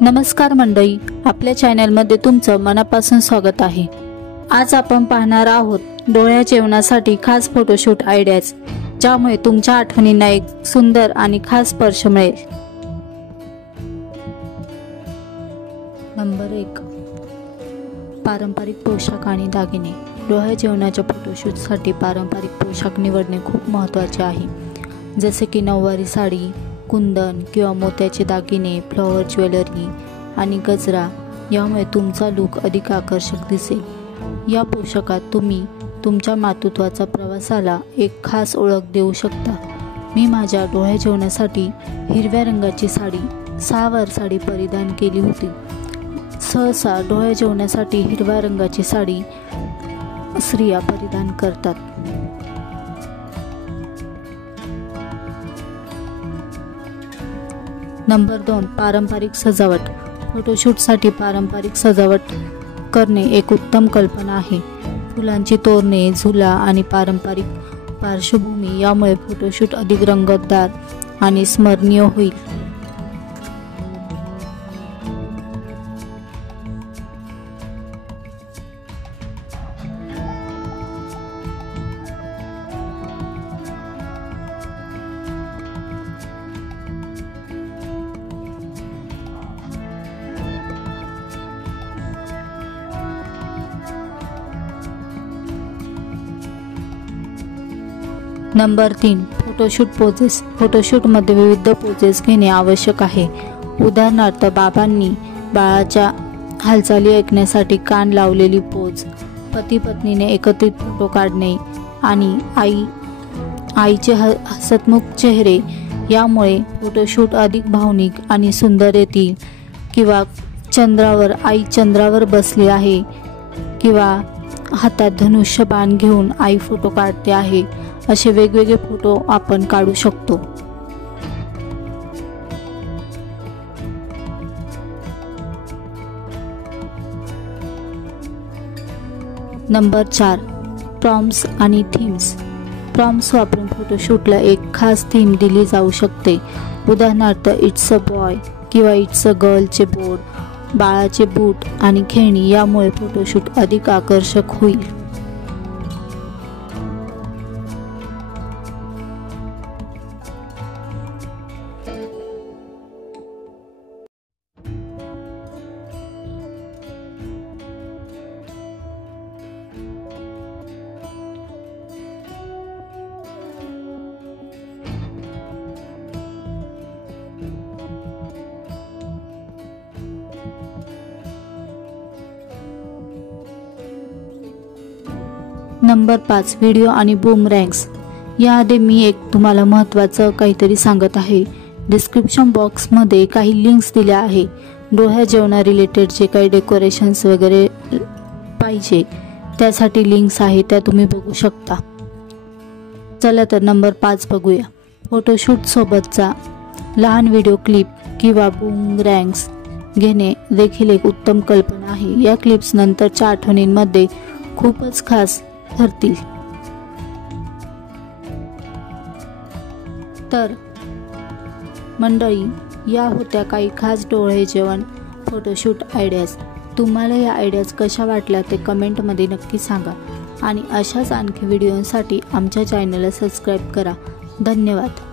नमस्कार मंडळी, आपल्या चॅनलमध्ये तुमचं मनापासून स्वागत आहे। आज आपण पाहणार आहोत डोळ्या जेवणासाठी खास फोटोशूट आयडियाज, ज्यामुळे तुमच्या आठवणींना एक सुंदर आणि खास स्पर्श मिळेल। नंबर 1, पारंपरिक पोशाख आणि दागिने। डोळ्या जेवणाच्या फोटोशूटसाठी पारंपरिक पोशाख निवडणे खूप महत्त्वाचे आहे, जसे की नऊवारी साडी, कुंदन किंवा मोत्याचे दागिने, फ्लॉवर ज्वेलरी आणि गजरा। यामुळे तुमचा लूक अधिक आकर्षक दिसेल। या पोशाखात तुम्ही तुमच्या मातृत्वाच्या प्रवासाला एक खास ओळख देऊ शकता। मी माझ्या डोळ्या जेवणासाठी हिरव्या रंगाची साडी, 6 वर साडी परिधान केली होती। सहसा डोळ्या जेवणासाठी हिरव्या रंगाची साडी स्त्रिया परिधान करतात। नंबर 2, पारंपरिक सजावट। फोटोशूटसाठी पारंपरिक सजावट करणे एक उत्तम कल्पना आहे। फुलांची तोरणे, झुला आणि पारंपरिक पार्श्वभूमी यामुळे फोटोशूट अधिक रंगतदार आणि स्मरणीय होईल। Number 3, photoshoot poses. फोटोशूटमध्ये विविध पोजेस घेणे आवश्यक आहे। उदाहरणार्थ, बाबांनी बाळाच्या हालचाली ऐकण्यासाठी कान लावलेली पोज, पती पत्नीने एकत्रित फोटो काढणे आणि आईचे हसतमुख चेहरे। यामुळे फोटोशूट अधिक भावनिक आणि सुंदर येतील। किंवा चंद्रावर, आई चंद्रावर बसली आहे किंवा हातात धनुष्य बाण घेऊन आई फोटो काढते आहे, असे वेगवेगळे फोटो आपण काढू शकतो। नंबर 4, प्रॉम्प्ट्स आणि थीम्स। प्रॉम्प्ट्स वापरून फोटोशूटला एक खास थीम दिली जाऊ शकते। उदाहरणार्थ, इट्स अ बॉय किंवा इट्स अ गर्लचे बोर्ड, बाळाचे बूट आणि खेळणी। यामुळे फोटोशूट अधिक आकर्षक होईल। नंबर 5, व्हिडिओ आणि बूमरँग्स। याआधी मी तुम्हाला महत्त्वाचं काहीतरी सांगत आहे। डिस्क्रिप्शन बॉक्समध्ये काही लिंक्स दिल्या आहे। डोळ्या जेवणा रिलेटेड जे काही डेकोरेशन्स वगैरे पाहिजे त्यासाठी लिंक्स आहे, त्या तुम्ही बघू शकता। चला तर नंबर 5 बघूया। फोटोशूट सोबतचा लहान व्हिडिओ क्लिप किंवा बूमरँग्स घेणे देखील एक उत्तम कल्पना आहे। या क्लिप्स नंतरच्या आठवणींमध्ये खूपच खास ठरतील। तर मंडळी, या होत्या काही खास डोळे जेवण फोटोशूट आयडियाज। तुम्हाला या आयडियाज कशा वाटल्या ते कमेंटमध्ये नक्की सांगा आणि अशाच आणखी व्हिडिओसाठी आमच्या चॅनलला सबस्क्राईब करा। धन्यवाद।